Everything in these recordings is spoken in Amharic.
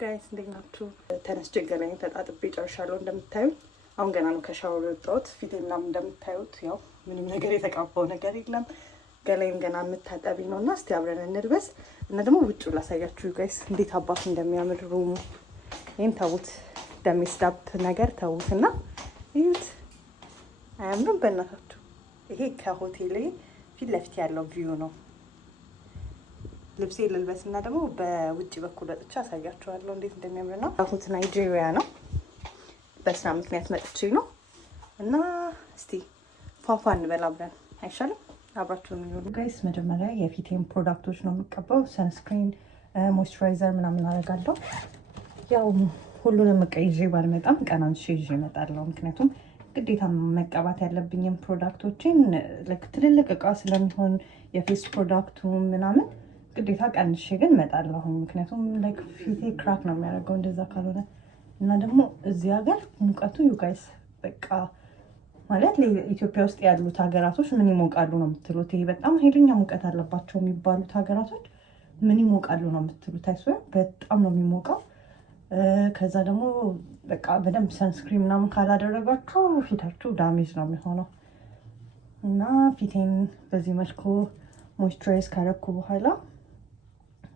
ጋይስ እንዴት ናችሁ? ተነስቼ ገላዬን ተጣጥቤ ጨርሻለሁ። እንደምታዩ አሁን ገና ነው ከሻወር የወጣሁት። ፊቴ ምናምን እንደምታዩት ያው ምንም ነገር የተቀባው ነገር የለም። ገላዬም ገና የምታጠቢ ነው እና እስቲ አብረን እንልበስ እና ደግሞ ውጭ ላሳያችሁ ጋይስ እንዴት አባቱ እንደሚያምር ሩሙ። ይሄን ተውት፣ ደሜስዳፕ ነገር ተውት እና እዩት። አያምርም? በእናታችሁ ይሄ ከሆቴሌ ፊት ለፊት ያለው ቪው ነው። ልብሴ ልልበስ እና ደግሞ በውጭ በኩል ወጥቼ አሳያችኋለሁ እንዴት እንደሚያምር ነው። አሁን ናይጄሪያ ነው፣ በስራ ምክንያት መጥቼ ነው እና እስቲ ፏፏ እንበል አብረን አይሻልም? አብራችሁን የሚሆኑ ጋይስ። መጀመሪያ የፊቴን ፕሮዳክቶች ነው የምቀባው። ሰንስክሪን፣ ሞይስቸራይዘር ምናምን አደርጋለሁ። ያው ሁሉንም እቃ ይዤ ባልመጣም ቀናንሼ ይዤ እመጣለሁ። ምክንያቱም ግዴታ መቀባት ያለብኝም ፕሮዳክቶችን ትልልቅ እቃ ስለሚሆን የፌስ ፕሮዳክቱ ምናምን ግዴታ ቀንሼ ግን እመጣለሁ። ምክንያቱም ፊቴ ክራክ ነው የሚያደርገው እንደዛ ካልሆነ እና ደግሞ እዚህ ሀገር ሙቀቱ ዩጋይስ በቃ ማለት ኢትዮጵያ ውስጥ ያሉት ሀገራቶች ምን ይሞቃሉ ነው የምትሉት? ይሄ በጣም ኃይለኛ ሙቀት አለባቸው የሚባሉት ሀገራቶች ምን ይሞቃሉ ነው የምትሉት? አይስወር በጣም ነው የሚሞቀው። ከዛ ደግሞ በቃ በደንብ ሰንስክሪን ምናምን ካላደረጋችሁ ፊታችሁ ዳሜጅ ነው የሚሆነው እና ፊቴን በዚህ መልኩ ሞይስቸራይዝ ካረኩ በኋላ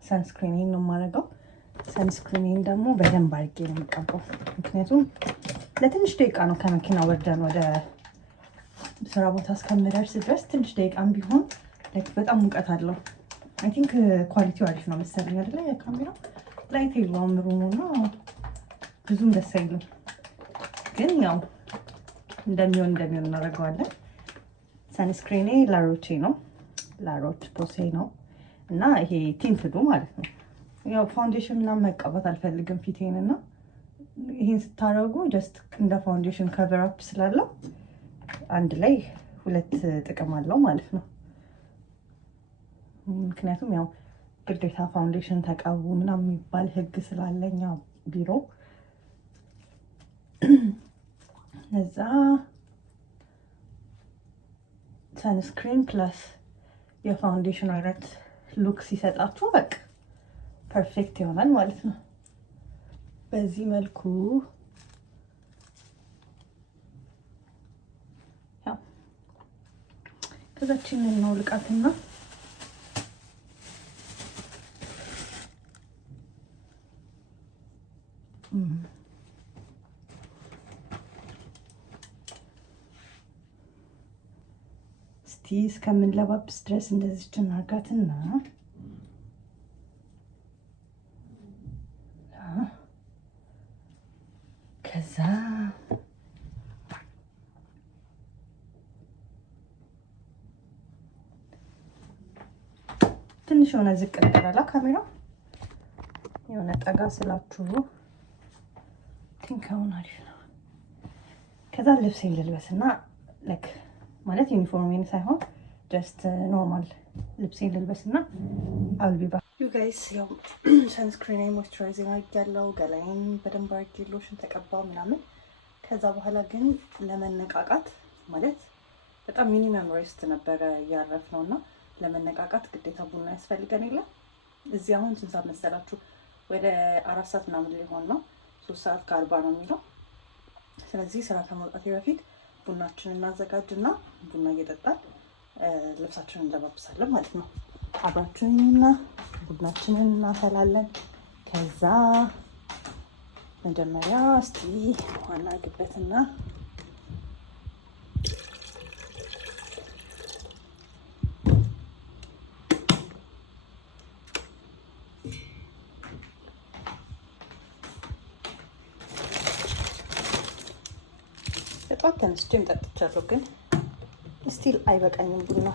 ሰንስክሪኔን ነው የማደርገው። ሰንስክሪኔን ደግሞ በደንብ አድርጌ ነው የምቀባው። ምክንያቱም ለትንሽ ደቂቃ ነው ከመኪና ወርደን ወደ ስራ ቦታ እስከምደርስ ድረስ ትንሽ ደቂቃም ቢሆን በጣም ሙቀት አለው። አይ ቲንክ ኳሊቲው አሪፍ ነው መሰለኝ አይደለ? የካሜራው ላይት የለውም ሩሙና ብዙም ደስ አይልም፣ ግን ያው እንደሚሆን እናደርገዋለን። ሰንስክሪኔ ላሮቼ ነው፣ ላሮች ፖሴ ነው እና ይሄ ቲንትዱ ማለት ነው። ያው ፋውንዴሽን ምናምን መቀባት አልፈልግም ፊቴን እና ይሄን ስታደርጉ ጀስት እንደ ፋውንዴሽን ከቨር አፕ ስላለው አንድ ላይ ሁለት ጥቅም አለው ማለት ነው። ምክንያቱም ያው ግዴታ ፋውንዴሽን ተቀቡ ምናምን የሚባል ህግ ስላለኛ ቢሮ እዛ ሰንስክሪን ፕላስ የፋውንዴሽን አይነት ሉክ ሲሰጣችሁ በቃ ፐርፌክት ይሆናል ማለት ነው። በዚህ መልኩ ያው ከዛችንን ነው ልቃትና እስቲ እስከምንለባብስ ድረስ እንደዚች እናርጋትና ከዛ ትንሽ የሆነ ዝቅ ነገራላ ካሜራው የሆነ ጠጋ ስላችሁ ቲንካውን አሪፍ ነው። ከዛ ልብሴን ልልበስና ማለት ዩኒፎርሜን ሳይሆን ጀስት ኖርማል ልብሴን ልልበስና አልቢባ ዩ ጋይስ። ያው ሰንስክሪን ሞይስቸራይዚንግ አድርጌያለሁ። ገላዬን በደንብ አድርጌ ሎሽን ተቀባ ምናምን። ከዛ በኋላ ግን ለመነቃቃት ማለት በጣም ሚኒመም ሬስት ነበረ ያረፍነው እና ለመነቃቃት ግዴታ ቡና ያስፈልገን የለ። እዚህ አሁን ስንት ሰዓት መሰላችሁ? ወደ 4 ሰዓት ምናምን ሊሆን ነው። 3:40 ነው የሚለው። ስለዚህ ስራ ከመውጣቴ በፊት ቡናችንን እናዘጋጅና ቡና እየጠጣን ልብሳችንን እንለባብሳለን ማለት ነው። አብራችንና ቡናችንን እናፈላለን። ከዛ መጀመሪያ እስቲ ዋና ግበትና በጣም ተነስቼም ጠጥቻለሁ፣ ግን ስቲል አይበቃኝም ቡና።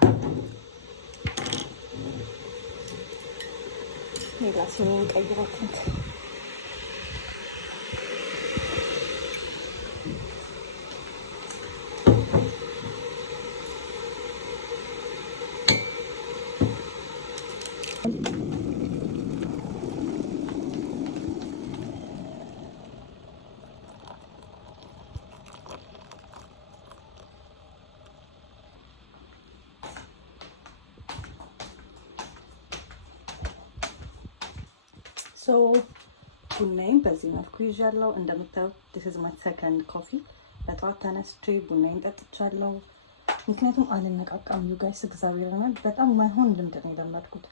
ሌላ ሲኒን ቀይራችሁት ቡናዬን በዚህ መልኩ ይዣለሁ። እንደምታዩት this is my second coffee። በጠዋት ተነስቼ ቡናዬን ጠጥቻለሁ። ምክንያቱም አልነቃቃም ዩ ጋይስ፣ እግዚአብሔር ነው በጣም ማይሆን ልምድ ነው የለመድኩት።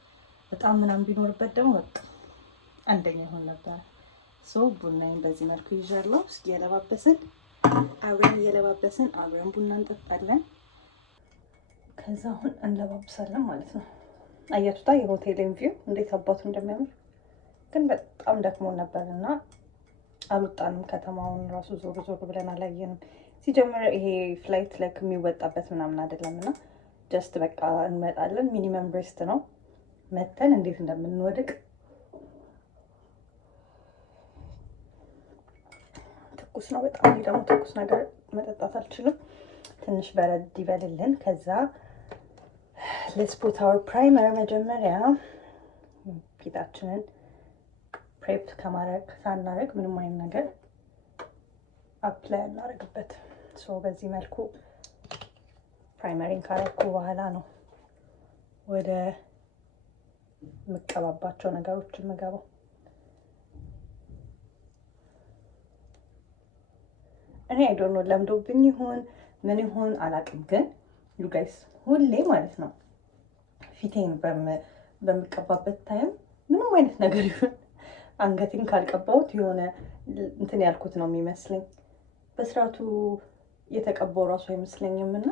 በጣም ምናምን ቢኖርበት ደግሞ በቃ አንደኛ ይሆን ነበር። ሶ ቡናዬን በዚህ መልኩ ይዣለሁ። እስኪ እየለባበስን አብረን ቡና እንጠጣለን። ከዛ አሁን እንለባብሳለን ማለት ነው። አያችሁታ የሆቴልን ቪው እንዴት አባቱ እንደሚያምር። ግን በጣም ደክሞ ነበርና አልወጣንም። ከተማውን ራሱ ዞር ብለን አላየንም። ሲጀምር ይሄ ፍላይት ላይክ የሚወጣበት ምናምን አይደለም እና ጀስት በቃ እንመጣለን። ሚኒመም ሬስት ነው። መተን እንዴት እንደምንወድቅ ትኩስ ነው በጣም። ደግሞ ትኩስ ነገር መጠጣት አልችልም። ትንሽ በረድ ይበልልን። ከዛ ሌትስ ፑት አወር ፕራይመር። መጀመሪያ ፊታችንን ፕሬፕ ከማድረግ ሳናደርግ ምንም አይነት ነገር አፕላይ እናደርግበት። ሶ በዚህ መልኩ ፕራይመሪን ካረኩ በኋላ ነው ወደ የምቀባባቸው ነገሮች የምገባው። እኔ አይዶኖ ለምዶብኝ ይሁን ምን ይሁን አላውቅም፣ ግን ዩ ጋይስ ሁሌ ማለት ነው ፊቴን በምቀባበት ታይም ምንም አይነት ነገር ይሁን አንገቴን ካልቀባሁት የሆነ እንትን ያልኩት ነው የሚመስለኝ። በስርዓቱ የተቀባው ራሱ አይመስለኝም። እና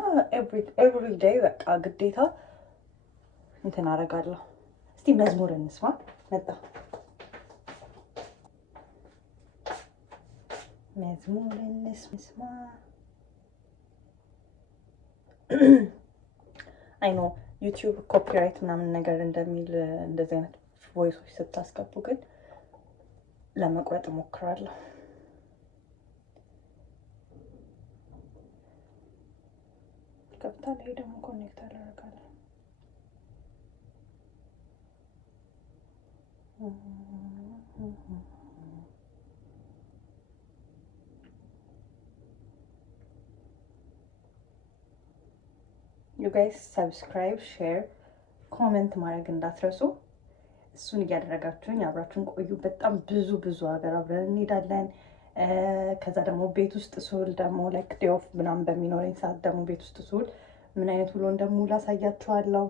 ኤቭሪ ዴይ በቃ ግዴታ እንትን አደርጋለሁ። እስቲ መዝሙር እንስማ። መጣ መዝሙር እንስማ። አይ ኖ ዩቲዩብ ኮፒራይት ምናምን ነገር እንደሚል እንደዚህ አይነት ቮይሶች ስታስገቡ ግን ለመቁረጥ እሞክራለሁ። ከፍታ ላይ ደግሞ ኮኔክት አደርጋለሁ። ዩ ጋይስ ሰብስክራይብ፣ ሼር፣ ኮሜንት ማድረግ እንዳትረሱ። እሱን እያደረጋችሁኝ አብራችሁን ቆዩ። በጣም ብዙ ሀገር አብረን እንሄዳለን። ከዛ ደግሞ ቤት ውስጥ ስውል ደግሞ ላይክ ዴይ ኦፍ ምናምን በሚኖረኝ ሰዓት ደግሞ ቤት ውስጥ ስውል ምን አይነት ውሎ እንደምውል አሳያችኋለሁ።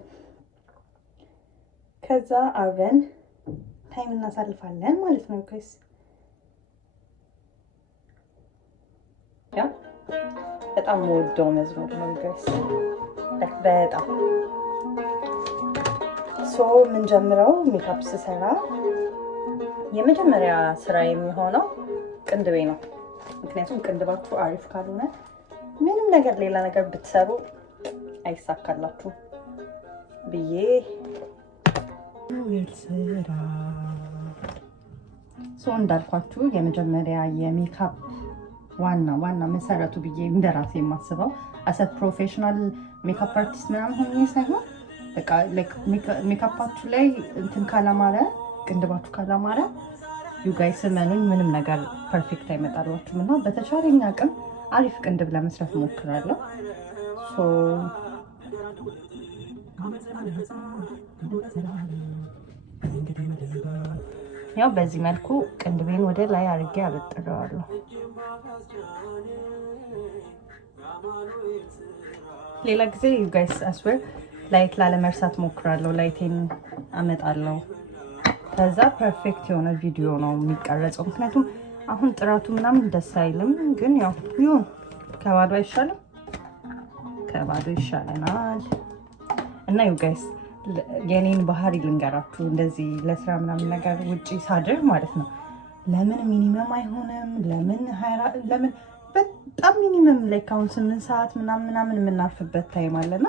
ከዛ አብረን ታይም እናሳልፋለን ማለት ነው ጋይስ። ያ በጣም ወደው መዝሙር ነው ጋይስ በጣም ሶ የምንጀምረው ሜካፕ ስሰራ የመጀመሪያ ስራ የሚሆነው ቅንድቤ ነው። ምክንያቱም ቅንድባችሁ አሪፍ ካልሆነ ምንም ነገር ሌላ ነገር ብትሰሩ አይሳካላችሁ ብዬ ሶ እንዳልኳችሁ የመጀመሪያ የሜካፕ ዋና መሰረቱ ብዬ እንደራሴ የማስበው አሰ ፕሮፌሽናል ሜካፕ አርቲስት ምናምን ሆኜ ሳይሆን በቃ ሜካፓችሁ ላይ እንትን ካላማረ ቅንድባችሁ ካላማረ ዩ ጋይስ መኑኝ ምንም ነገር ፐርፌክት አይመጣላችሁም። እና በተቻለኝ አቅም አሪፍ ቅንድብ ለመስራት እሞክራለሁ። ሶ ያው በዚህ መልኩ ቅንድቤን ወደ ላይ አድርጌ አበጥረዋለሁ። ሌላ ጊዜ ዩ ጋይስ አስዌር ላይት ላለመርሳት ሞክራለሁ። ላይቴን አመጣለሁ። ከዛ ፐርፌክት የሆነ ቪዲዮ ነው የሚቀረጸው። ምክንያቱም አሁን ጥራቱ ምናምን ደስ አይልም፣ ግን ያው ይሁን። ከባዶ አይሻልም? ከባዶ ይሻለናል። እና ዩ ጋይስ የኔን ባህሪ ልንገራችሁ። እንደዚህ ለስራ ምናምን ነገር ውጪ ሳድር ማለት ነው ለምን ሚኒመም አይሆንም? ለምን በጣም ሚኒመም ላይ አሁን 8 ሰዓት ምናምን የምናርፍበት ታይም አለና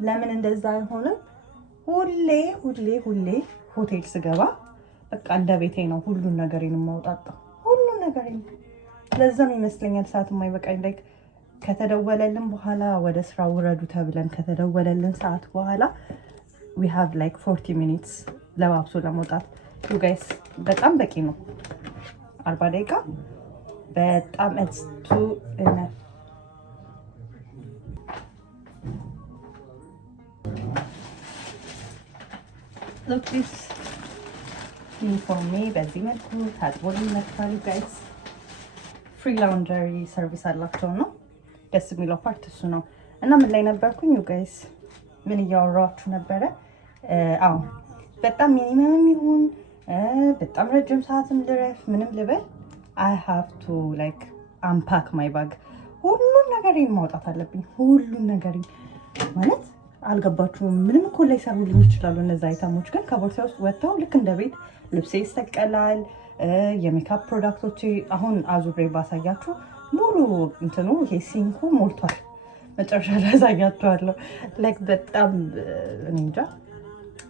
ለምን እንደዛ አይሆንም? ሁሌ ሆቴል ስገባ በቃ እንደ ቤቴ ነው ሁሉን ነገሬን የማውጣጣው። ሁሉን ነገሬን ለዛም ይመስለኛል ሰዓት የማይበቃኝ። ላይክ ከተደወለልን በኋላ ወደ ስራ ውረዱ ተብለን ከተደወለልን ሰዓት በኋላ we have like 40 minutes ለባብሶ ለመውጣት። ዩ ጋይስ በጣም በቂ ነው 40 ደቂቃ በጣም it's too enough። Look this ዩኒፎርሜ በዚህ መልኩ ታጥቦልኝ መጥቷል ጋይስ። ፍሪ ላውንደሪ ሰርቪስ አላቸው ነው ደስ የሚለው ፓርት እሱ ነው። እና ምን ላይ ነበርኩኝ ጋይስ? ምን እያወራችሁ ነበረ? አዎ በጣም ሚኒመም ይሁን በጣም ረጅም ሰዓትም ልረፍ ምንም ልበል አይ ሃቭ ቱ ላይክ አንፓክ ማይ ባግ። ሁሉን ነገር ማውጣት አለብኝ። ሁሉን ነገር ማለት አልገባችሁም? ምንም እኮ ላይ ሰሩልኝ ይችላሉ እነዛ አይተሞች፣ ግን ከቦርሳ ውስጥ ወጥተው ልክ እንደ ቤት ልብሴ ይሰቀላል። የሜካፕ ፕሮዳክቶቼ አሁን አዙሬ ባሳያችሁ ሙሉ እንትኑ ይሄ ሲንኩ ሞልቷል። መጨረሻ ላይ አሳያችኋለሁ። ላይክ በጣም እኔ እንጃ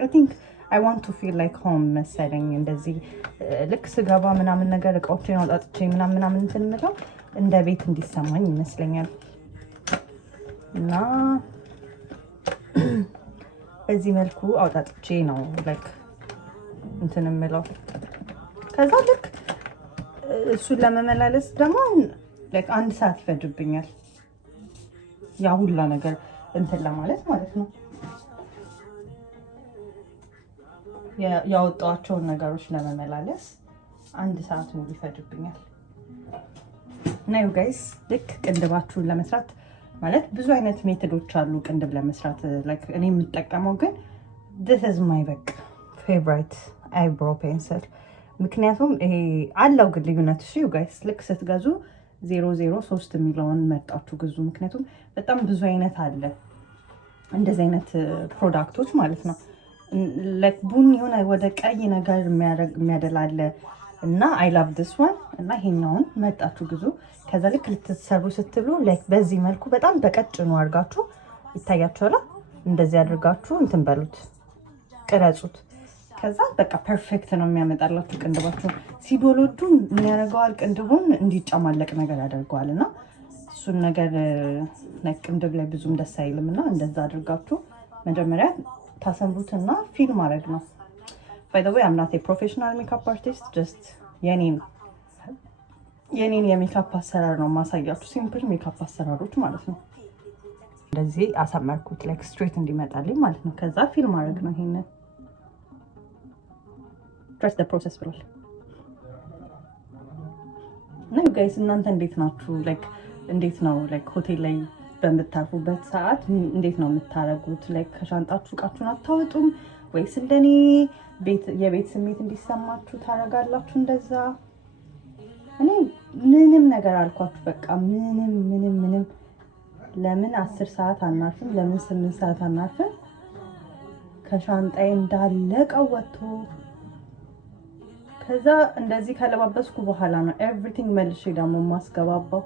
አይ ቲንክ አይ ዋንት ቱ ፊል ላይክ ሆም መሰለኝ። እንደዚህ ልክ ስገባ ምናምን ነገር እቃዎቼን አውጣጥቼ ምናምን እንትን የምለው እንደ ቤት እንዲሰማኝ ይመስለኛል። እና በዚህ መልኩ አውጣጥቼ ነው ላይክ እንትን የምለው። ከዛ ልክ እሱን ለመመላለስ ደግሞ ላይክ 1 ሰዓት ይፈጅብኛል ያ ሁላ ነገር እንትን ለማለት ማለት ነው። ያወጣኋቸውን ነገሮች ለመመላለስ 1 ሰዓት ሙሉ ይፈጅብኛል። እና ዩ ጋይስ ልክ ቅንድባችሁን ለመስራት ማለት ብዙ አይነት ሜቶዶች አሉ ቅንድብ ለመስራት። ላይክ እኔ የምጠቀመው ግን this is my በቃ favorite eyebrow pencil። ምክንያቱም ይሄ አለው ግን ልዩነት። እሺ ዩ ጋይስ ልክ ስትገዙ 003 የሚለውን መርጣችሁ ግዙ። ምክንያቱም በጣም ብዙ አይነት አለ እንደዚህ አይነት ፕሮዳክቶች ማለት ነው። ላይክ ቡኒ የሆነ ወደ ቀይ ነገር የሚያደላለ እና አይ ላቭ ዲስ ዋን እና ይሄኛውን መርጣችሁ ግዙ። ከዛ ልክ ልትሰሩ ስትሉ ላይክ በዚህ መልኩ በጣም በቀጭኑ አድርጋችሁ ይታያችኋል። እንደዚህ አድርጋችሁ እንትን በሉት ቅረጹት። ከዛ በቃ ፐርፌክት ነው የሚያመጣላችሁ ቅንድባችሁ። ሲዶሎዱ ምን ያደርገዋል? ቅንድቡን እንዲጨማለቅ ነገር ያደርገዋል እና እሱን ነገር ቅንድብ ላይ ብዙም ደስ አይልም እና እንደዛ አድርጋችሁ መጀመሪያ ታሰምሩትና ፊል ማድረግ ነው። ባይ ዘ ዌይ አም ናት ኤ ፕሮፌሽናል ሜካፕ አርቲስት ጀስት የኔን የሜካፕ አሰራር ነው ማሳያችሁ። ሲምፕል ሜካፕ አሰራሮች ማለት ነው። እንደዚህ አሳመርኩት ላይክ ስትሬት እንዲመጣልኝ ማለት ነው። ከዛ ፊል ማድረግ ነው። ይሄንን ትረስት ዘ ፕሮሰስ ብሏል። እና ዩ ጋይስ እናንተ እንዴት ናችሁ? ላይክ እንዴት ነው ላይክ ሆቴል ላይ በምታርፉበት ሰዓት እንዴት ነው የምታረጉት? ላይክ ከሻንጣችሁ እቃችሁን አታወጡም ወይስ እንደኔ የቤት ስሜት እንዲሰማችሁ ታረጋላችሁ? እንደዛ እኔ ምንም ነገር አልኳችሁ በቃ ምንም ለምን 10 ሰዓት አናርፍም? ለምን 8 ሰዓት አናርፍም? ከሻንጣዬ እንዳለ እቃው ወጥቶ ከዛ እንደዚህ ከለባበስኩ በኋላ ነው ኤቭሪቲንግ መልሼ ደግሞ ማስገባባው።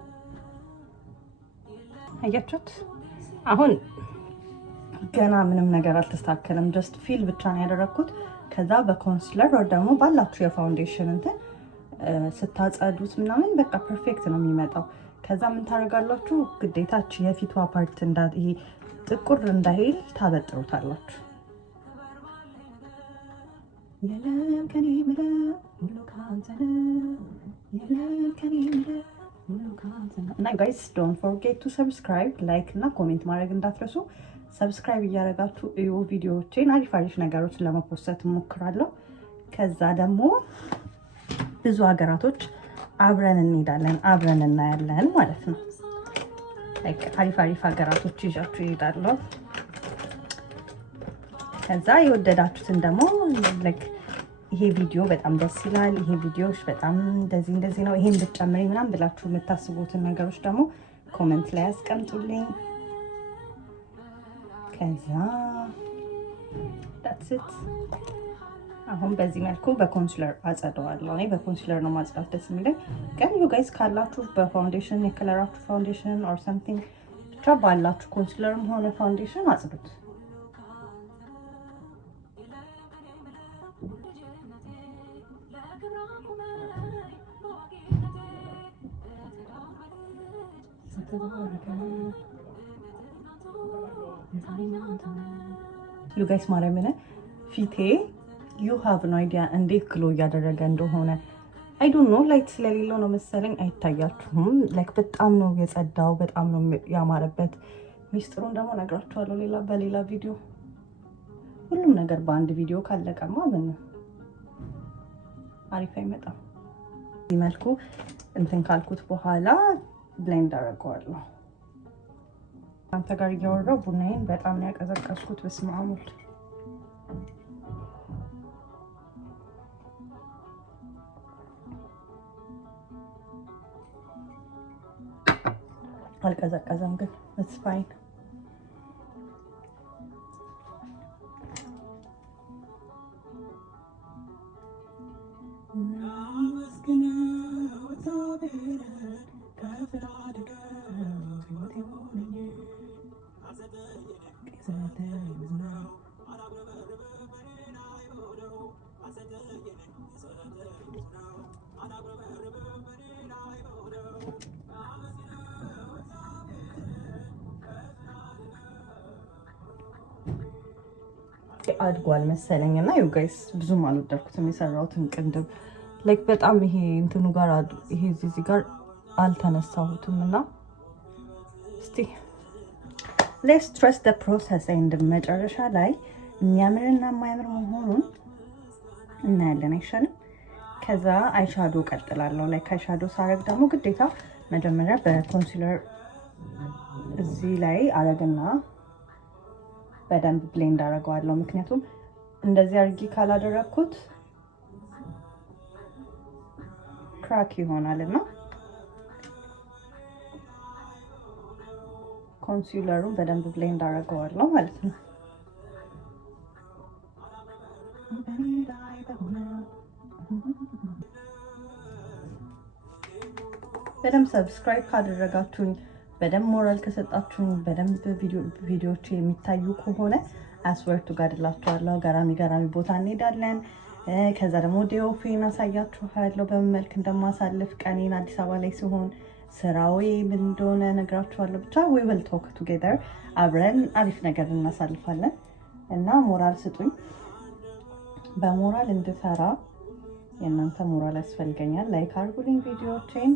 አያችሁት? አሁን ገና ምንም ነገር አልተስተካከለም። ጀስት ፊል ብቻ ነው ያደረኩት። ከዛ በኮንሲለር ወይ ደግሞ ባላችሁ የፋውንዴሽን እንትን ስታጸዱት ምናምን በቃ ፐርፌክት ነው የሚመጣው። ከዛ ምን ታደርጋላችሁ? ግዴታች የፊቷ ፓርት ይሄ ጥቁር እንዳይል ታበጥሩታላችሁ። የለም ከኔ ምለ ሁሉ ካንተ የለም ከኔ ምለ እና ጋይስ ዶንት ፎርጌት ቱ ሰብስክራይብ፣ ላይክ እና ኮሜንት ማድረግ እንዳትረሱ። ሰብስክራይብ እያደረጋችሁ እዩ ቪዲዮዎቼን። አሪፍ ነገሮችን ለመፖስት እሞክራለሁ። ከዛ ደግሞ ብዙ ሀገራቶች አብረን እንሄዳለን፣ አብረን እናያለን ማለት ነው። ላይክ አሪፍ ሀገራቶች ይዣችሁ እሄዳለሁ። ከዛ የወደዳችሁትን ደግሞ ላይክ ይሄ ቪዲዮ በጣም ደስ ይላል፣ ይሄ ቪዲዮሽ በጣም እንደዚህ ነው፣ ይሄን ብትጨምሪ ምናምን ብላችሁ የምታስቡትን ነገሮች ደግሞ ኮሜንት ላይ አስቀምጡልኝ። ከዛ that's it። አሁን በዚህ መልኩ በኮንሲለር አጸደዋለሁ። እኔ በኮንሲለር ነው ማጽዳት ደስ የሚለኝ። ግን ዩ ጋይስ ካላችሁ በፋውንዴሽን የከለራችሁ ፋውንዴሽን ኦር ሰምቲንግ ብቻ ባላችሁ ኮንሲለርም ሆነ ፋውንዴሽን አጽዱት። ዩ ጋይስ ማርያምን ፊቴ ዩ ሃቭ ኖ አይዲያ እንዴት ግሎ እያደረገ እንደሆነ። አይ ዶንት ኖ ላይት ስለሌለው ነው መሰለኝ አይታያችሁም። ላይክ በጣም ነው የጸዳው፣ በጣም ነው ያማረበት። ሚስጥሩን ደግሞ ነግራችኋለሁ በሌላ ቪዲዮ። ሁሉም ነገር በአንድ ቪዲዮ ካለቀማ ምን አሪፍ አይመጣም። በዚህ መልኩ እንትን ካልኩት በኋላ ብሌንድ አደርገዋለሁ። አንተ ጋር እያወራሁ ቡናዬን በጣም ነው ያቀዘቀዝኩት። በስመ አብ ወልድ። አልቀዘቀዘም ግን it's fine። አድጓል መሰለኝ እና ዩ ጋይስ ብዙም አልወደድኩትም የሰራሁትን ቅንድብ ላይክ በጣም ይሄ እንትኑ ጋር ይሄ እዚህ ጋር አልተነሳሁትም እና እስቲ ሌትስ ትረስት ዘ ፕሮሰስ ኤንድ መጨረሻ ላይ የሚያምርና የማያምር መሆኑን እናያለን። አይሻልም? ከዛ አይሻዶ ቀጥላለሁ። ላይክ አይሻዶ ሳረግ ደግሞ ግዴታ መጀመሪያ በኮንሲለር እዚህ ላይ አረግና በደንብ ብሌንድ አደርገዋለሁ። ምክንያቱም እንደዚህ አድርጌ ካላደረግኩት ክራክ ይሆናል እና ኮንሲለሩን በደንብ ብሌንድ አደርገዋለሁ ማለት ነው። በደንብ ሰብስክራይብ ካደረጋችሁኝ በደንብ ሞራል ከሰጣችሁኝ በደንብ ቪዲዮዎች የሚታዩ ከሆነ አስወርቱ ጋድላችኋለሁ። ገራሚ ቦታ እንሄዳለን። ከዛ ደግሞ ዴኦፌን አሳያችኋለሁ በምን መልክ እንደማሳልፍ ቀኔን አዲስ አበባ ላይ ሲሆን ስራው ምን እንደሆነ ነግራችኋለሁ። ብቻ we will talk together አብረን አሪፍ ነገር እናሳልፋለን እና ሞራል ስጡኝ። በሞራል እንድሰራ የእናንተ ሞራል ያስፈልገኛል። ላይክ አድርጉልኝ፣ ቪዲዮዎቼን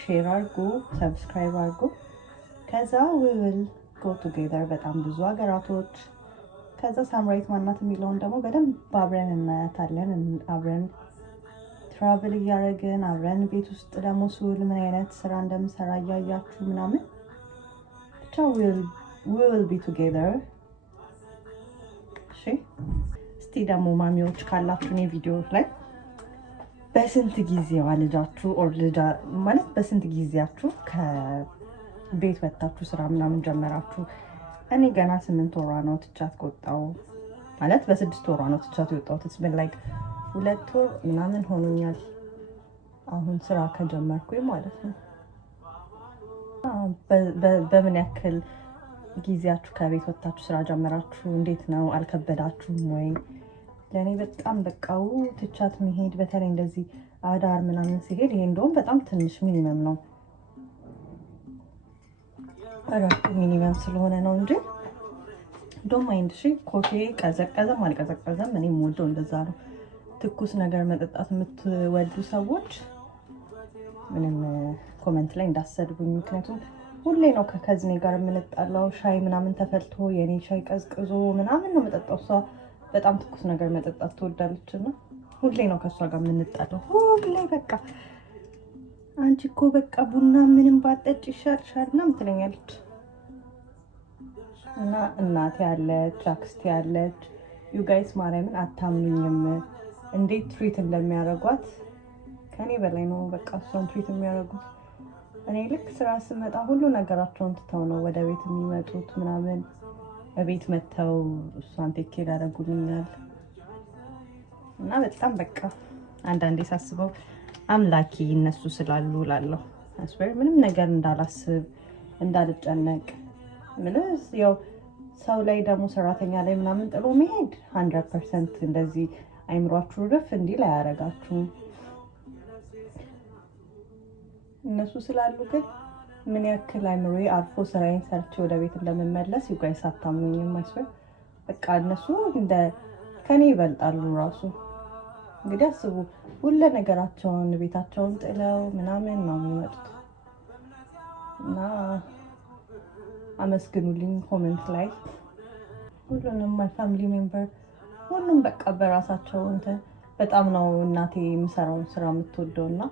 ሼር አድርጉ፣ ሰብስክራይብ አድርጉ። ከዛ we will go together በጣም ብዙ ሀገራቶች። ከዛ ሳምራዊት ማናት የሚለውን ደግሞ በደንብ አብረን እናያታለን። አብረን ትራቭል እያደረግን አብረን ቤት ውስጥ ደግሞ ስውል ምን አይነት ስራ እንደምሰራ እያያችሁ ምናምን ብቻ we will be together። እሺ እስቲ ደግሞ ማሚዎች ካላችሁ እኔ ቪዲዮ ላይ በስንት ጊዜዋ ልጃችሁ ኦር ልጃ ማለት በስንት ጊዜያችሁ ቤት ወጣችሁ ስራ ምናምን ጀመራችሁ? እኔ ገና 8 ወሯ ነው ትቻት ወጣው ማለት በ6 ወሯ ነው ትቻት የወጣሁት። it's been like 2 ወር ምናምን ሆኖኛል አሁን ስራ ከጀመርኩኝ ማለት ነው። በምን ያክል ጊዜያችሁ ከቤት ወጣችሁ ስራ ጀመራችሁ? እንዴት ነው? አልከበዳችሁም ወይ? ለእኔ በጣም በቃው ትቻት መሄድ በተለይ እንደዚህ አዳር ምናምን ሲሄድ ይሄ እንደውም በጣም ትንሽ ሚኒመም ነው አራቱ ሚኒመም ስለሆነ ነው እንጂ ዶንት ማይንድ። እሺ ኮፊ ቀዘቀዘም አልቀዘቀዘም እኔ የምወደው እንደዛ ነው። ትኩስ ነገር መጠጣት የምትወዱ ሰዎች ምንም ኮመንት ላይ እንዳሰድቡኝ፣ ምክንያቱም ሁሌ ነው ከከዝኔ ጋር የምንጣላው። ሻይ ምናምን ተፈልቶ የኔ ሻይ ቀዝቅዞ ምናምን ነው መጠጣው። እሷ በጣም ትኩስ ነገር መጠጣት ትወዳለች እና ሁሌ ነው ከእሷ ጋር የምንጣላው። ሁሌ በቃ አንቺ እኮ በቃ ቡና ምንም ባጠጭ ይሻልሻል ምናምን ትለኛለች። እና እናቴ ያለች አክስቴ ያለች ዩ ጋይስ ማርያምን አታምኑኝም እንዴት ትሪት እንደሚያደርጓት ከኔ በላይ ነው። በቃ እሷን ትሪት የሚያደርጉት እኔ ልክ ስራ ስመጣ ሁሉ ነገራቸውን ትተው ነው ወደ ቤት የሚመጡት ምናምን። በቤት መተው እሷን ቴኬር ያደርጉልኛል እና በጣም በቃ አንዳንዴ ሳስበው አምላኪ እነሱ ስላሉ ላለሁ አስበር ምንም ነገር እንዳላስብ እንዳልጨነቅ። ምንስ ያው ሰው ላይ ደግሞ ሰራተኛ ላይ ምናምን ጥሎ መሄድ 100% እንደዚህ አይምሯችሁ ረፍ እንዲል አያረጋችሁም። እነሱ ስላሉ ግን ምን ያክል አይምሮዬ አርፎ ስራዬን ሰርቼ ወደ ቤት እንደምመለስ ይጓይ ሳታምኑኝም አይስበር በቃ እነሱ እንደ ከኔ ይበልጣሉ ራሱ። እንግዲህ አስቡ ሁሉ ነገራቸውን ቤታቸውን ጥለው ምናምን ነው የሚመጡት እና አመስግኑልኝ ኮሜንት ላይ ሁሉንም ማይ ፋሚሊ ሜምበር ሁሉም በቃ በራሳቸው እንትን በጣም ነው እናቴ የምሰራውን ስራ የምትወደውና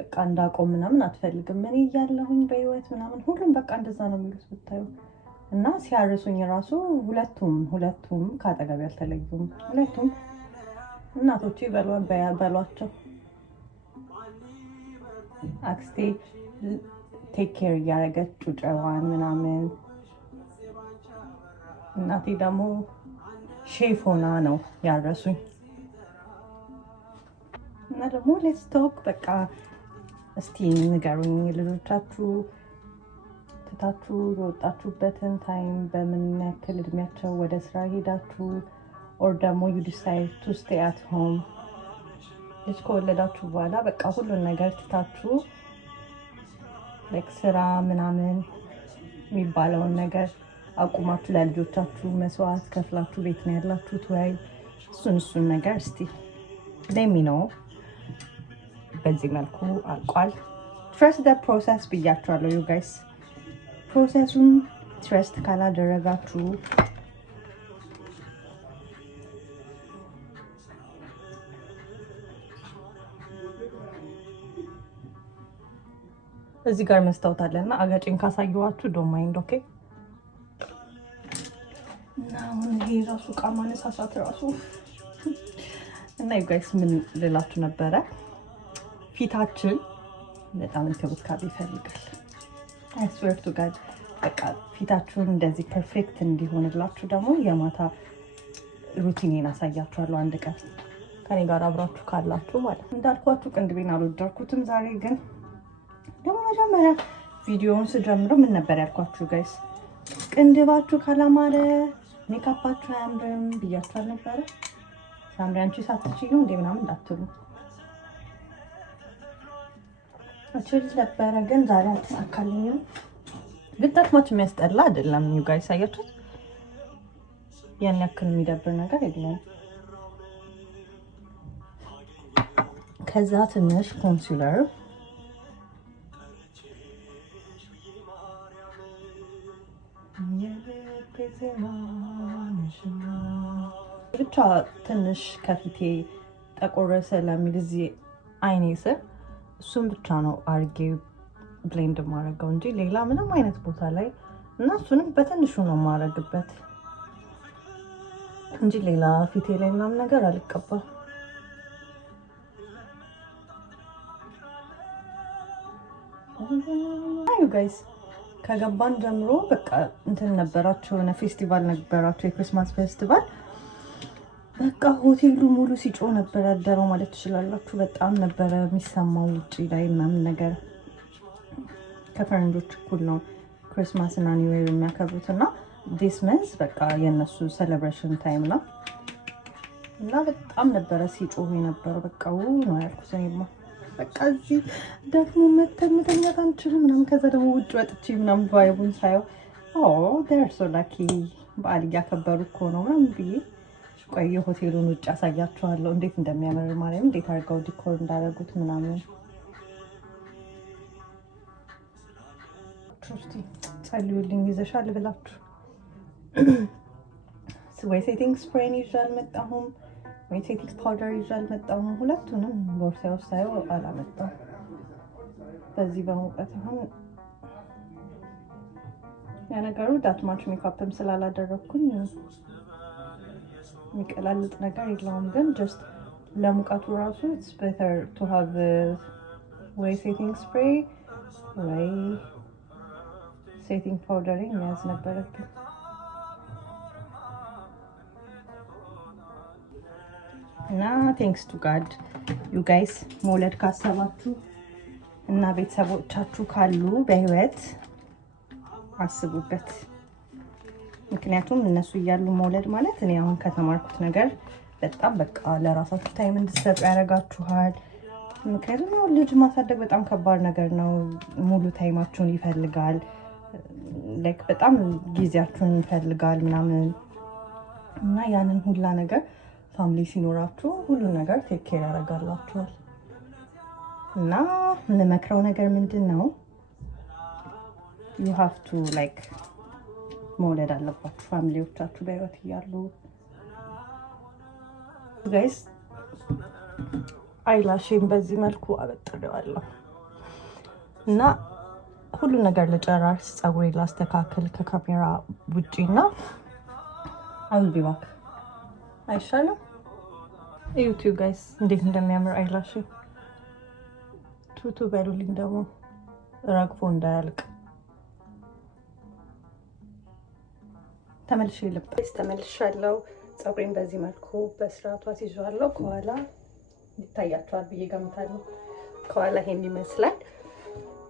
በቃ እንዳቆም ምናምን አትፈልግም። እኔ እያለሁኝ በህይወት ምናምን ሁሉም በቃ እንደዛ ነው የሚሉት ብታዩ። እና ሲያርሱኝ ራሱ ሁለቱም ከአጠገቤ አልተለዩም። ሁለቱም እናቶቼ በሏቸው። አክስቴ ቴክ ኬር እያደረገች ጩጨዋን ምናምን፣ እናቴ ደግሞ ሼፍ ሆና ነው ያረሱኝ። እና ደግሞ ሌትስ ቶክ በቃ እስቲ ንገሩኝ፣ ልጆቻችሁ ትታችሁ የወጣችሁበትን ታይም፣ በምን ያክል እድሜያቸው ወደ ስራ ሄዳችሁ ኦር ደግሞ ዩ ዲሳይድ ቱ ስቴይ አት ሆም። ልጅ ከወለዳችሁ በኋላ በቃ ሁሉን ነገር ትታችሁ ስራ ምናምን የሚባለውን ነገር አቁማችሁ ለልጆቻችሁ መስዋዕት ከፍላችሁ ቤት ነው ያላችሁት ወይ? እሱን ነገር እስቲ ሌሚ ነው። በዚህ መልኩ አልቋል። ትረስት ደ ፕሮሰስ ብያችኋለሁ ዩ ጋይስ። ፕሮሰሱን ትረስት ካላደረጋችሁ እዚህ ጋር መስታወት አለና አገጭን ካሳየኋችሁ ዶማይንድ ኦኬ። እና አሁን ይሄ ራሱ እቃ ማነሳሳት ራሱ እና ዩ ጋይስ ምን ልላችሁ ነበረ፣ ፊታችን በጣም እንክብካቤ ይፈልጋል። አይ ስዌር ቱ ጋድ በቃ ፊታችሁን እንደዚህ ፐርፌክት እንዲሆንላችሁ ደግሞ የማታ ሩቲኔን አሳያችኋለሁ አንድ ቀን ከኔ ጋር አብራችሁ ካላችሁ ማለት ነው። እንዳልኳችሁ ቅንድቤን አልወደድኩትም ዛሬ ግን ደግሞ መጀመሪያ ቪዲዮውን ስጀምረው ምን ነበር ያልኳችሁ ጋይስ? ቅንድባችሁ ካላማረ ሜካፓችሁ አያምርም ብያችሁ አልነበረ? ሳምሪ አንቺ ሳትችይ ነው እንዴ ምናምን እንዳትሉ እችል ነበረ፣ ግን ዛሬ አልተሳካልኝም። ግን ጠቅሞች የሚያስጠላ አይደለም ዩ ጋይስ አያችሁት? ያን ያክል የሚደብር ነገር የለም። ከዛ ትንሽ ኮንሲለር ብቻ ትንሽ ከፊቴ ጠቆረ ስለሚል እዚህ አይኔ ስር እሱም ብቻ ነው አርጌ ብሌንድ ማረገው እንጂ ሌላ ምንም አይነት ቦታ ላይ እና እሱንም በትንሹ ነው ማረግበት እንጂ ሌላ ፊቴ ላይ ምናምን ነገር አልቀባም። አዩ ጋይስ ከገባን ጀምሮ በቃ እንትን ነበራቸው፣ የሆነ ፌስቲቫል ነበራቸው፣ የክሪስማስ ፌስቲቫል። በቃ ሆቴሉ ሙሉ ሲጮህ ነበር ያደረው ማለት ትችላላችሁ። በጣም ነበረ የሚሰማው ውጪ ላይ ምናምን ነገር። ከፈረንጆች እኩል ነው ክሪስማስ እና ኒው ይር የሚያከብሩት እና ዲስ መንዝ በቃ የነሱ ሴሌብሬሽን ታይም ነው እና በጣም ነበረ ሲጮህ የነበረው። በቃ ነው ያልኩት እኔማ በቃ እዚህ ደግሞ መተኛት አንችልም ምናምን። ከዛ ደግሞ ውጭ ወጥቼ ምናምን ቫይቡን ሳየው ዴር ሶ ላኪ በዓል እያከበሩ እኮ ነው ምናምን ብዬ ቆይ የሆቴሉን ውጭ አሳያችኋለሁ እንዴት እንደሚያምር ማለት እንዴት አድርገው ዲኮር እንዳደረጉት ምናምን። ጸልዩልኝ ይዘሻል ብላችሁ ወይ ሴቲንግ ስፕሬን ይዤ አልመጣሁም ወይ ሴቲንግ ፓውደር ይዤ አልመጣሁም። ሁለቱንም ቦርሳዬ ውስጥ ሳየው አላመጣሁም። በዚህ በሙቀት አሁን ያነገሩ ዳትማች ሜካፕም ስላላደረኩኝ የሚቀላልጥ ነገር የለውም። ግን ጀስት ለሙቀቱ ራሱ ኢትስ ቤተር ቱ ሃቭ ወይ ሴቲንግ ስፕሬይ ወይ ሴቲንግ ፓውደር መያዝ ነበረብኝ። እና ቴንክስ ቱ ጋድ ዩ ጋይስ መውለድ ካሰባችሁ እና ቤተሰቦቻችሁ ካሉ በህይወት አስቡበት። ምክንያቱም እነሱ እያሉ መውለድ ማለት እኔ አሁን ከተማርኩት ነገር በጣም በቃ ለራሳችሁ ታይም እንድትሰጡ ያደርጋችኋል። ምክንያቱም ያው ልጅ ማሳደግ በጣም ከባድ ነገር ነው። ሙሉ ታይማችሁን ይፈልጋል። ላይክ በጣም ጊዜያችሁን ይፈልጋል ምናምን እና ያንን ሁላ ነገር ፋሚሊ ሲኖራችሁ ሁሉ ነገር ቴክ ኬር ያደርጋላችኋል። እና የምመክረው ነገር ምንድን ነው? you have to like መውለድ አለባችሁ ፋሚሊዎቻችሁ በህይወት እያሉ። ጋይስ አይላሽን በዚህ መልኩ አበጥሬዋለሁ እና ሁሉ ነገር ልጨራርስ፣ ፀጉሬ ላስተካክል ከካሜራ ውጪ እና አውል ቢ ባክ አይሻልም? ዩቲዩብ ጋይስ እንዴት እንደሚያምር አይላሽ። ቱቱ በሉልኝ ደግሞ ረግፎ እንዳያልቅ። ተመልሻለሁ። ፀጉሬን በዚህ መልኩ በስርዓቱ አስይዤዋለሁ። ከኋላ ይታያቸዋል ብዬ ገምታለሁ። ከኋላ ይሄን ይመስላል።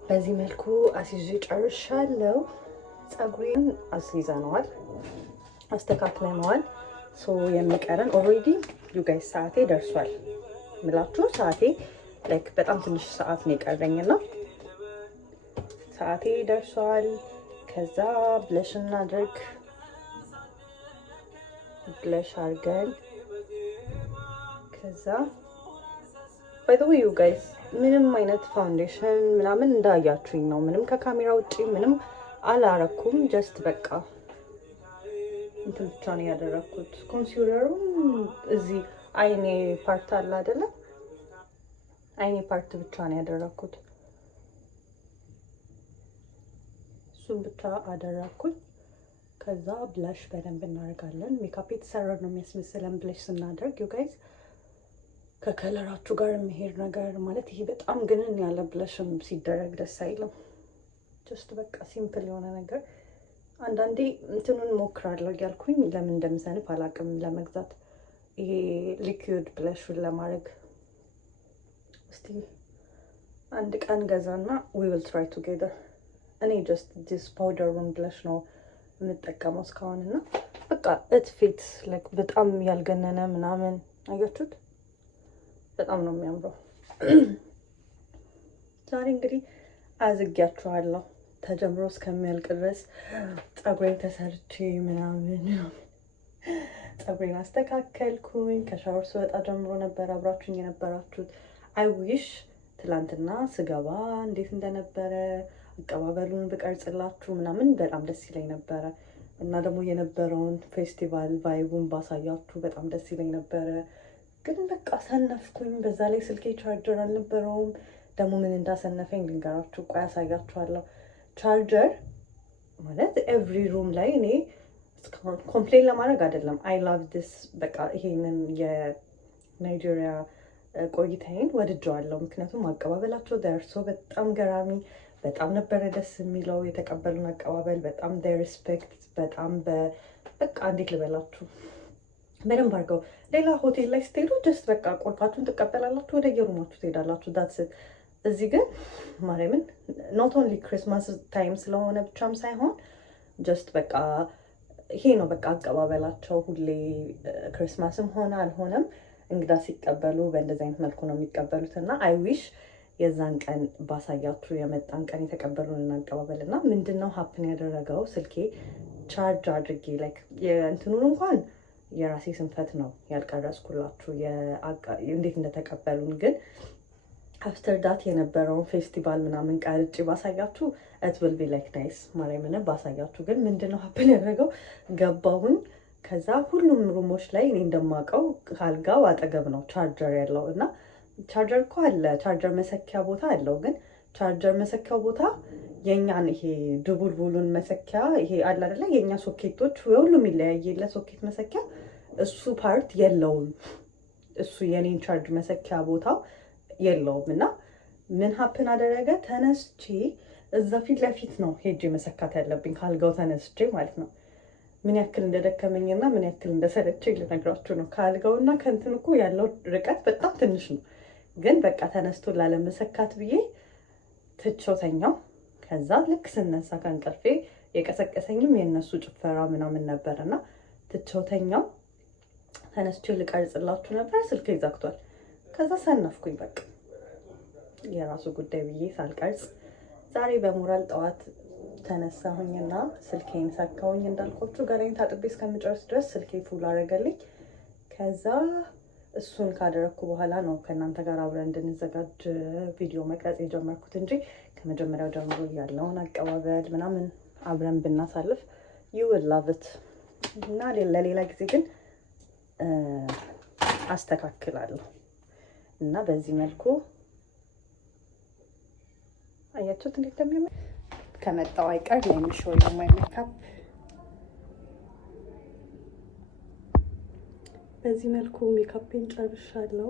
በዚህ መልኩ አስይዤ ጨርሻለሁ። ፀጉሬን አስይዘነዋል፣ አስተካክለነዋል። ሶ የሚቀረን ኦልሬዲ ዩ ጋይስ ሰዓቴ ደርሷል ምላችሁ። ሰዓቴ ላይክ በጣም ትንሽ ሰዓት ነው የቀረኝና ሰዓቴ ደርሷል። ከዛ ብለሽ እናድርግ። ብለሽ አድርገን ከዛ ባይ ዘ ዌይ ዩ ጋይስ ምንም አይነት ፋውንዴሽን ምናምን እንዳያችሁኝ ነው። ምንም ከካሜራ ውጪ ምንም አላረኩም። ጀስት በቃ እንትን ብቻ ነው ያደረኩት። ኮንሲለሩም እዚህ አይኔ ፓርት አለ አይደለ? አይኔ ፓርት ብቻ ነው ያደረኩት። እሱም ብቻ አደረኩኝ። ከዛ ብላሽ በደንብ እናደርጋለን። ሜካፕ የተሰራ ነው የሚያስመስለን ብላሽ ስናደርግ ዩ ጋይስ ከከለራችሁ ጋር የሚሄድ ነገር ማለት ይሄ በጣም ግንን ያለ ብለሽም ሲደረግ ደስ አይልም። ጀስት በቃ ሲምፕል የሆነ ነገር አንዳንዴ እንትኑን ሞክራለሁ እያልኩኝ ለምን እንደምሰንፍ አላውቅም ለመግዛት ይሄ ሊኩዊድ ብለሹን ለማድረግ እስቲ አንድ ቀን ገዛና we will try together። እኔ ጀስት ዲስ ፓውደሩን ብለሽ ነው የምጠቀመው እስካሁን እና በቃ it fits like በጣም ያልገነነ ምናምን አያችሁት? በጣም ነው የሚያምረው። ዛሬ እንግዲህ አዝጊያችኋለሁ ተጀምሮ እስከሚያልቅ ድረስ ፀጉሬን ተሰርቼ ምናምን ፀጉሬን አስተካከልኩኝ። ከሻወር ስወጣ ጀምሮ ነበር አብራችሁኝ የነበራችሁት። አይ ዊሽ ትላንትና ስገባ እንዴት እንደነበረ አቀባበሉን ብቀርጽላችሁ ምናምን በጣም ደስ ይለኝ ነበረ እና ደግሞ የነበረውን ፌስቲቫል ቫይቡን ባሳያችሁ በጣም ደስ ይለኝ ነበረ። ግን በቃ ሰነፍኩኝ። በዛ ላይ ስልኬ ቻርጀር አልነበረውም። ደግሞ ምን እንዳሰነፈኝ ልንገራችሁ። ቆይ ያሳያችኋለሁ። ቻርጀር ማለት ኤቭሪ ሩም ላይ እኔ እስካሁን ኮምፕሌን ለማድረግ አይደለም። አይ ላቭ ዲስ በቃ ይሄንን የናይጄሪያ ቆይታዬን ወድጀዋለሁ። ምክንያቱም አቀባበላቸው ደርሶ በጣም ገራሚ በጣም ነበረ ደስ የሚለው። የተቀበሉን አቀባበል በጣም ሪስፔክት በጣም በቃ እንዴት ልበላችሁ በደንብ አድርገው። ሌላ ሆቴል ላይ ስትሄዱ ጀስት በቃ ቁልፋችሁን ትቀበላላችሁ፣ ወደ የሩማችሁ ትሄዳላችሁ። ዳትስ እዚህ ግን ማርያምን ኖት ኦንሊ ክሪስማስ ታይም ስለሆነ ብቻም ሳይሆን ጀስት በቃ ይሄ ነው በቃ አቀባበላቸው። ሁሌ ክሪስማስም ሆነ አልሆነም እንግዳ ሲቀበሉ በእንደዚህ አይነት መልኩ ነው የሚቀበሉት እና አይ ዊሽ የዛን ቀን ባሳያችሁ የመጣን ቀን የተቀበሉንን አቀባበል እና ምንድን ነው ሀፕን ያደረገው ስልኬ ቻርጅ አድርጌ ላይክ የእንትኑን እንኳን የራሴ ስንፈት ነው ያልቀረጽኩላችሁ እንዴት እንደተቀበሉን። ግን አፍተር ዳት የነበረውን ፌስቲቫል ምናምን ቀርጬ ባሳያችሁ it will be like nice ማርያምን ባሳያችሁ። ግን ምንድነው ሀፕን ያደረገው ገባሁኝ። ከዛ ሁሉም ሩሞች ላይ እኔ እንደማውቀው ካልጋው አጠገብ ነው ቻርጀር ያለው እና ቻርጀር እኮ አለ፣ ቻርጀር መሰኪያ ቦታ አለው። ግን ቻርጀር መሰኪያው ቦታ የኛን ይሄ ድቡልቡሉን መሰኪያ ይሄ አለ አይደለ? የኛ ሶኬቶች ሁሉም ይለያየለ ሶኬት መሰኪያ እሱ ፓርት የለውም። እሱ የኔን ቻርጅ መሰኪያ ቦታው የለውም እና ምን ሀፕን አደረገ? ተነስቼ እዛ ፊት ለፊት ነው ሄጄ መሰካት ያለብኝ ካልጋው ተነስቼ ማለት ነው። ምን ያክል እንደደከመኝና ምን ያክል እንደሰለቸኝ ልነግራችሁ ነው። ካልጋውና ከእንትን እኮ ያለው ርቀት በጣም ትንሽ ነው። ግን በቃ ተነስቶ ላለመሰካት ብዬ ትቼው ተኛው። ከዛ ልክ ስነሳ ከእንቅልፌ የቀሰቀሰኝም የእነሱ ጭፈራ ምናምን ነበርና ትቼው ተኛው። ተነስቼ ልቀርጽላችሁ ነበር፣ ስልኬ ዘግቷል። ከዛ ሰነፍኩኝ። በቃ የራሱ ጉዳይ ብዬ ሳልቀርጽ ዛሬ በሞራል ጠዋት ተነሳሁኝና ስልኬን ሰካሁኝ። እንዳልኳችሁ ገላዬን ታጥቤ እስከምጨርስ ድረስ ስልኬ ፉል አደረገልኝ። ከዛ እሱን ካደረግኩ በኋላ ነው ከእናንተ ጋር አብረን እንድንዘጋጅ ቪዲዮ መቅረጽ የጀመርኩት እንጂ ከመጀመሪያው ጀምሮ ያለውን አቀባበል ምናምን አብረን ብናሳልፍ you will love it እና ለሌላ ጊዜ ግን አስተካክላለሁ። እና በዚህ መልኩ አያችሁት እንዴት እንደሚያምር። ከመጣው አይቀር ለሚሾው የማይ ሜካፕ በዚህ መልኩ ሜካፔን ጨርሻለሁ።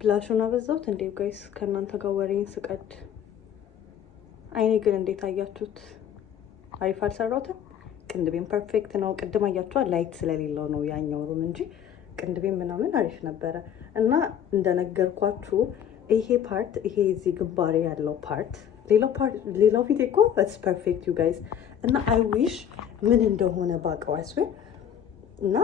ብላሹን አበዛሁት እንዴ ጋይስ? ከእናንተ ጋር ወሬን ስቀድ አይኔ ግን እንዴት አያችሁት? አሪፍ አልሰራሁትም? ቅንድቤም ፐርፌክት ነው። ቅድም አያችኋል ላይት ስለሌለው ነው ያኛው ሩም እንጂ ቅንድቤም ምናምን አሪፍ ነበረ። እና እንደነገርኳችሁ ይሄ ፓርት ይሄ እዚህ ግንባሬ ያለው ፓርት ሌላው ፊት እኮ ኢትስ ፐርፌክት ዩ ጋይስ። እና አይ ዊሽ ምን እንደሆነ ባቀው አስቤ እና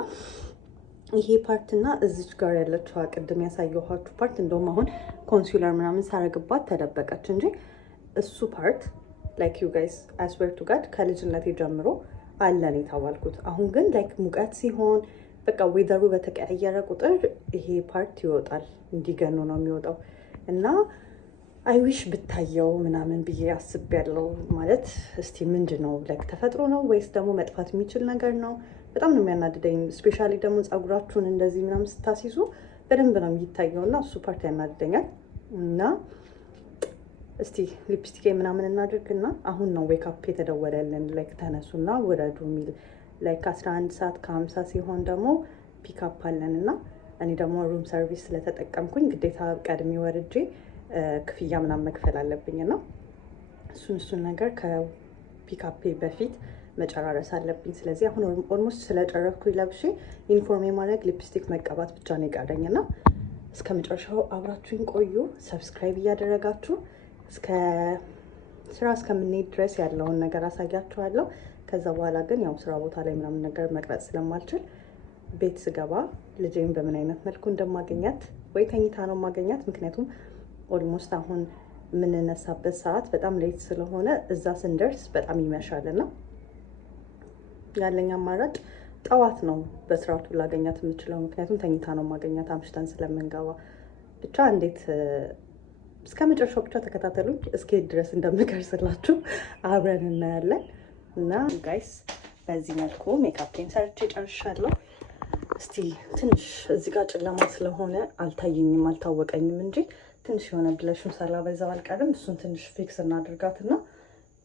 ይሄ ፓርት እና እዚች ጋር ያለችው ቅድም ያሳየኋችሁ ፓርት እንደውም አሁን ኮንሲለር ምናምን ሳረግባት ተደበቀች እንጂ እሱ ፓርት ላይክ ዩ ጋይስ አይ ስዌር ቱ ጋድ ከልጅነቴ ጀምሮ አለን የተባልኩት። አሁን ግን ላይክ ሙቀት ሲሆን በቃ ዌዘሩ በተቀያየረ ቁጥር ይሄ ፓርት ይወጣል፣ እንዲገኑ ነው የሚወጣው። እና አይ ዊሽ ብታየው ምናምን ብዬ አስቤያለሁ። ማለት እስቲ ምንድን ነው ላይክ ተፈጥሮ ነው ወይስ ደግሞ መጥፋት የሚችል ነገር ነው? በጣም ነው የሚያናድደኝ። ስፔሻሊ ደግሞ ፀጉራችሁን እንደዚህ ምናምን ስታሲዙ በደንብ ነው የሚታየው እና እሱ ፓርት ያናድደኛል። እና እስቲ ሊፕስቲክ ምናምን እናድርግና አሁን ነው ዌክአፕ የተደወለልን ላይክ ተነሱና ውረዱ የሚል ላይክ 11 ሰዓት ከ50 ሲሆን ደግሞ ፒክአፕ አለን እና እኔ ደግሞ ሩም ሰርቪስ ስለተጠቀምኩኝ ግዴታ ቀድሜ ወርጄ ክፍያ ምናምን መክፈል አለብኝ እና እሱን ነገር ከፒክአፔ በፊት መጨራረስ አለብኝ። ስለዚህ አሁን ኦልሞስት ስለጨረስኩኝ ለብሼ ዩኒፎርም የማድረግ ሊፕስቲክ መቀባት ብቻ ነው የቀረኝ እና እስከ መጨረሻው አብራችሁኝ ቆዩ። ሰብስክራይብ እያደረጋችሁ እስከ ስራ እስከምንሄድ ድረስ ያለውን ነገር አሳያችኋለሁ። ከዛ በኋላ ግን ያው ስራ ቦታ ላይ ምናምን ነገር መቅረጽ ስለማልችል ቤት ስገባ ልጄን በምን አይነት መልኩ እንደማገኛት ወይ ተኝታ ነው ማገኛት። ምክንያቱም ኦልሞስት አሁን የምንነሳበት ሰዓት በጣም ሌት ስለሆነ እዛ ስንደርስ በጣም ይመሻልና ያለኝ አማራጭ ጠዋት ነው በስርዓቱ ላገኛት የምችለው። ምክንያቱም ተኝታ ነው ማገኛት አምሽተን ስለምንገባ። ብቻ እንዴት እስከ መጨረሻው ብቻ ተከታተሉኝ። እስከ ድረስ እንደምቀርስላችሁ አብረን እናያለን። እና ጋይስ በዚህ መልኩ ሜካፔን ሰርቼ ጨርሻለሁ። እስቲ ትንሽ እዚህ ጋር ጨለማ ስለሆነ አልታየኝም አልታወቀኝም እንጂ ትንሽ የሆነ ብለሽን ሳላበዛው አልቀርም። እሱን ትንሽ ፊክስ እናድርጋትና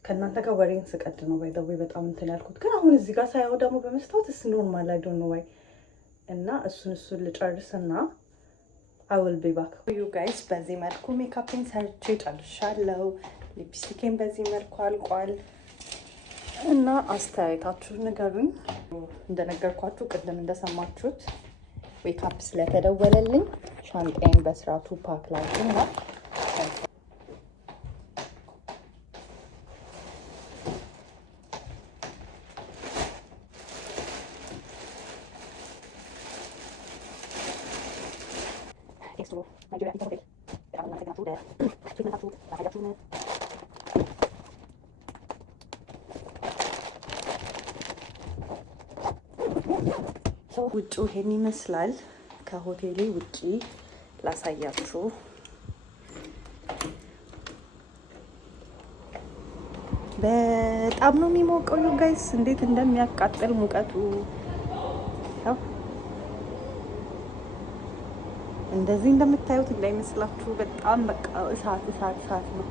ከእናንተ ጋር ወሬን ስቀድ ነው ባይዘዌ በጣም እንትን ያልኩት። ግን አሁን እዚህ ጋር ሳያው ደግሞ በመስታወት እስ ኖርማል አይ ዶንት ኖ ዋይ። እና እሱን ልጨርስና አይ ዊል ቢ ባክ ዩ ጋይስ። በዚህ መልኩ ሜካፔን ሰርቼ ጨርሻለሁ። ሊፕስቲኬን በዚህ መልኩ አልቋል። እና አስተያየታችሁ ንገሩኝ። እንደነገርኳችሁ ቅድም እንደሰማችሁት ዌክአፕ ስለተደወለልኝ ሻንጣዬን በስርዓቱ ፓክ ላድርግና ውጭ ይሄን ይመስላል። ከሆቴሌ ውጪ ላሳያችሁ። በጣም ነው የሚሞቀው ዩ ጋይስ፣ እንዴት እንደሚያቃጥል ሙቀቱ። እንደዚህ እንደምታዩት እንዳይመስላችሁ፣ በጣም በቃ እሳት ነው።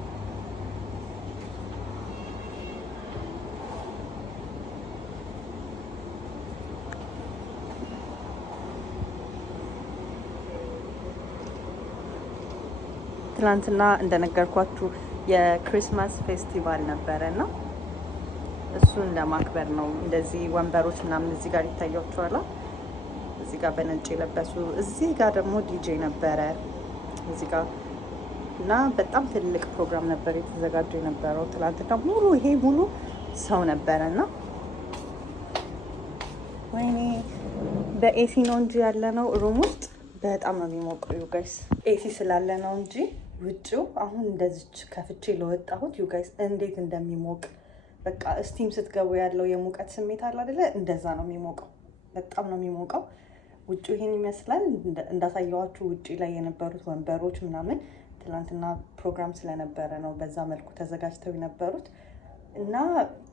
ትናንትና እንደነገርኳችሁ የክሪስማስ ፌስቲቫል ነበረና እሱን ለማክበር ነው። እንደዚህ ወንበሮች ምናምን እዚህ ጋር ይታያችኋል። እዚህ ጋር በነጭ የለበሱ፣ እዚህ ጋር ደግሞ ዲጄ ነበረ እዚህ ጋር እና በጣም ትልቅ ፕሮግራም ነበር የተዘጋጀ የነበረው። ትናንትና ይሄ ሙሉ ሰው ነበረና ወይኔ በኤሲ ነው እንጂ ያለ ነው ሩም ውስጥ በጣም ነው የሚሞቀው ዩ ጋይስ። ኤሲ ስላለ ነው እንጂ ውጭው አሁን እንደዚች ከፍቼ ለወጣሁት ዩ ጋይስ እንዴት እንደሚሞቅ በቃ ስቲም ስትገቡ ያለው የሙቀት ስሜት አለ አይደለ? እንደዛ ነው የሚሞቀው። በጣም ነው የሚሞቀው። ውጭው ይሄን ይመስላል። እንዳሳየዋችሁ ውጪ ላይ የነበሩት ወንበሮች ምናምን ትናንትና ፕሮግራም ስለነበረ ነው በዛ መልኩ ተዘጋጅተው የነበሩት እና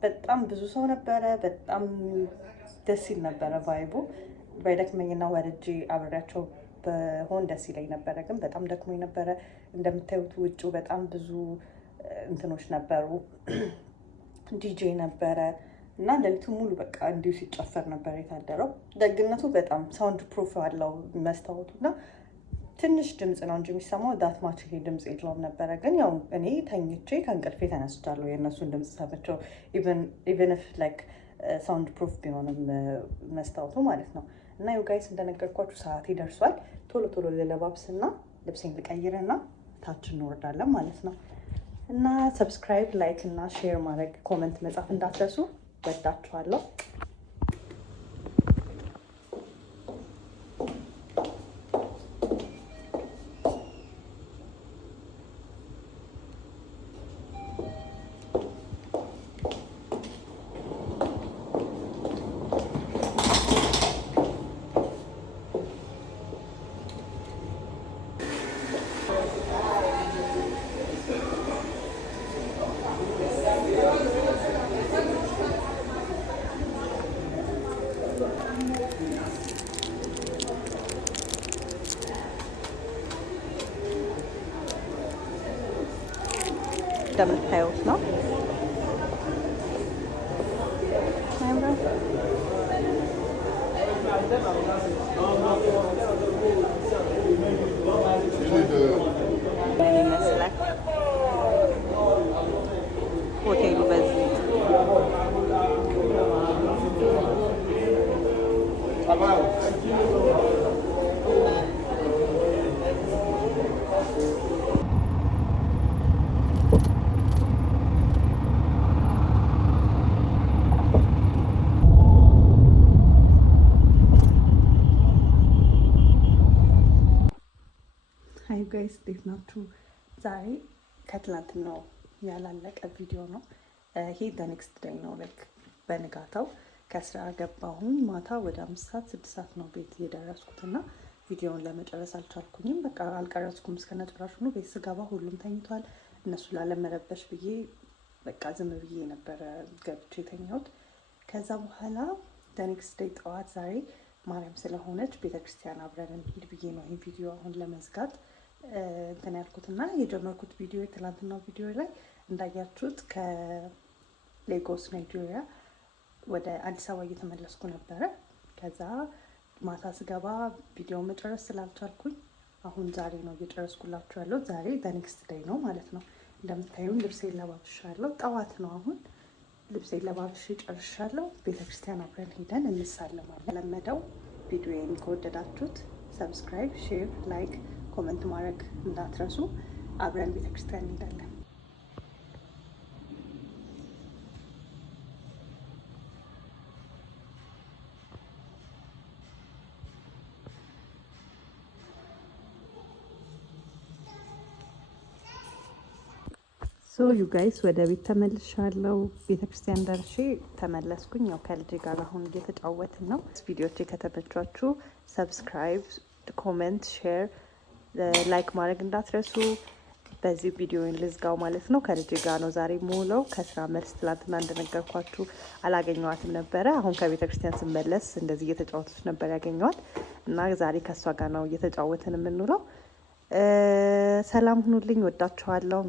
በጣም ብዙ ሰው ነበረ። በጣም ደስ ይል ነበረ ቫይቡ። ባይደክመኝና ወርጄ አብሬያቸው በሆን ደስ ይለኝ ነበረ፣ ግን በጣም ደክሞኝ ነበረ። እንደምታዩት ውጭው በጣም ብዙ እንትኖች ነበሩ፣ ዲጄ ነበረ እና ሌሊቱ ሙሉ በቃ እንዲሁ ሲጨፈር ነበር የታደረው። ደግነቱ በጣም ሳውንድ ፕሩፍ አለው መስታወቱ እና ትንሽ ድምፅ ነው እንጂ የሚሰማው ዳት ማች ይሄ ድምፅ የለውም ነበረ። ግን ያው እኔ ተኝቼ ከእንቅልፌ ተነስቻለሁ የእነሱን ድምፅ ሰምቼው፣ ኢቨን ኢፍ ላይክ ሳውንድ ፕሩፍ ቢሆንም መስታወቱ ማለት ነው። እና ዩ ጋይስ እንደነገርኳችሁ ሰዓት ይደርሷል። ቶሎ ቶሎ ልለባብስና ልብሴን ልቀይርና ታች እንወርዳለን ማለት ነው። እና ሰብስክራይብ፣ ላይክ እና ሼር ማድረግ ኮመንት መጻፍ እንዳትረሱ። ወዳችኋለሁ። እንደምታዩት ነው። ምን ይመስላል ሆቴሉ በዚህ ጋይስ እንዴት ናችሁ? ዛሬ ከትላንትናው ያላለቀ ቪዲዮ ነው። ይሄ ኔክስት ዴይ ነው። ላይክ በንጋታው ከስራ ገባሁኝ። ማታ ወደ 5 ሰዓት 6 ሰዓት ነው ቤት የደረስኩትና ቪዲዮውን ለመጨረስ አልቻልኩኝም። በቃ አልቀረጽኩም እስከነጭራሹ ነው። ቤት ስገባ ሁሉም ተኝቷል። እነሱ ላለመረበሽ ብዬ በቃ ዝም ብዬ ነበረ ገብቼ የተኛሁት። ከዛ በኋላ ኔክስት ዴይ ጠዋት ዛሬ ማርያም ስለሆነች ቤተክርስቲያን አብረን እንሂድ ብዬ ነው ይሄ ቪዲዮ አሁን ለመዝጋት እንትን ያልኩትና የጀመርኩት ቪዲዮ የትላንትናው ቪዲዮ ላይ እንዳያችሁት ከሌጎስ ናይጄሪያ ወደ አዲስ አበባ እየተመለስኩ ነበረ። ከዛ ማታ ስገባ ቪዲዮ መጨረስ ስላልቻልኩኝ አሁን ዛሬ ነው እየጨረስኩላችሁ ያለው። ዛሬ ኔክስት ዴይ ነው ማለት ነው። እንደምታዩን ልብሴን ለባብሻለሁ። ጠዋት ነው አሁን። ልብሴን ለባብሽ ጨርሻለሁ። ቤተክርስቲያን አብረን ሄደን እንሳለማለን። ለመደው ቪዲዮዬን ከወደዳችሁት ሰብስክራይብ፣ ሼር፣ ላይክ ኮመንት ማድረግ እንዳትረሱ። አብረን ቤተክርስቲያን እንሄዳለን። ሶ ዩ ጋይስ ወደ ቤት ተመልሻለሁ። ቤተክርስቲያን ደርሼ ተመለስኩኝ። ያው ከልጄ ጋር አሁን እየተጫወትን ነው። ቪዲዮቼ ከተመቻችሁ ሰብስክራይብ፣ ኮመንት፣ ሼር ላይክ ማድረግ እንዳትረሱ። በዚህ ቪዲዮን ልዝጋው ማለት ነው። ከልጄ ጋር ነው ዛሬ የምውለው። ከስራ መልስ ትላንትና እንደነገርኳችሁ አላገኘዋትም ነበረ። አሁን ከቤተ ክርስቲያን ስመለስ እንደዚህ እየተጫወተች ነበር ያገኘዋት እና ዛሬ ከእሷ ጋር ነው እየተጫወትን የምንውለው። ሰላም ሁኑልኝ። ወዳችኋለሁ።